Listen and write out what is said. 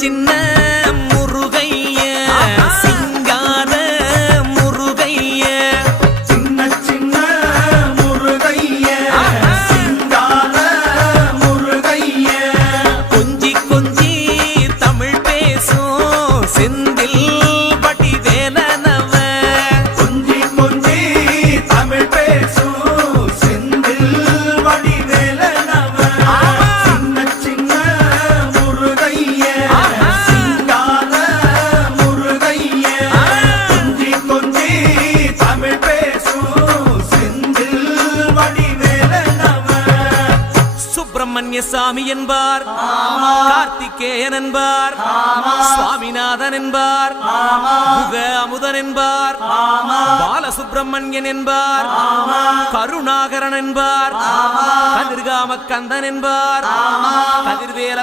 சின்ன முருகைய சிங்கார முருகைய சின்ன சின்ன முருகைய சிங்கார முருகைய கொஞ்சி கொஞ்சி தமிழ் பேசும் செந்தில் வடிவேலனவ கொஞ்சி கொஞ்சி தமிழ் பேசும் செந்தில் வடிவேலனவ சின்ன சின்ன முருகைய சிங்கார முருகைய கொஞ்சி கொஞ்சி தமிழ் பேசும் செந்தில் வடிவேலனவ சுப்பிரமணிய சாமி என்பார், கார்த்திகேயன் என்பார், சுவாமிநாதன் என்பார், முக அமுதன் என்பார், பாலசுப்பிரமணியன் என்பார், கருணாகரன் என்பார், கதிர்காம கந்தன் என்பார், கதிர்வேல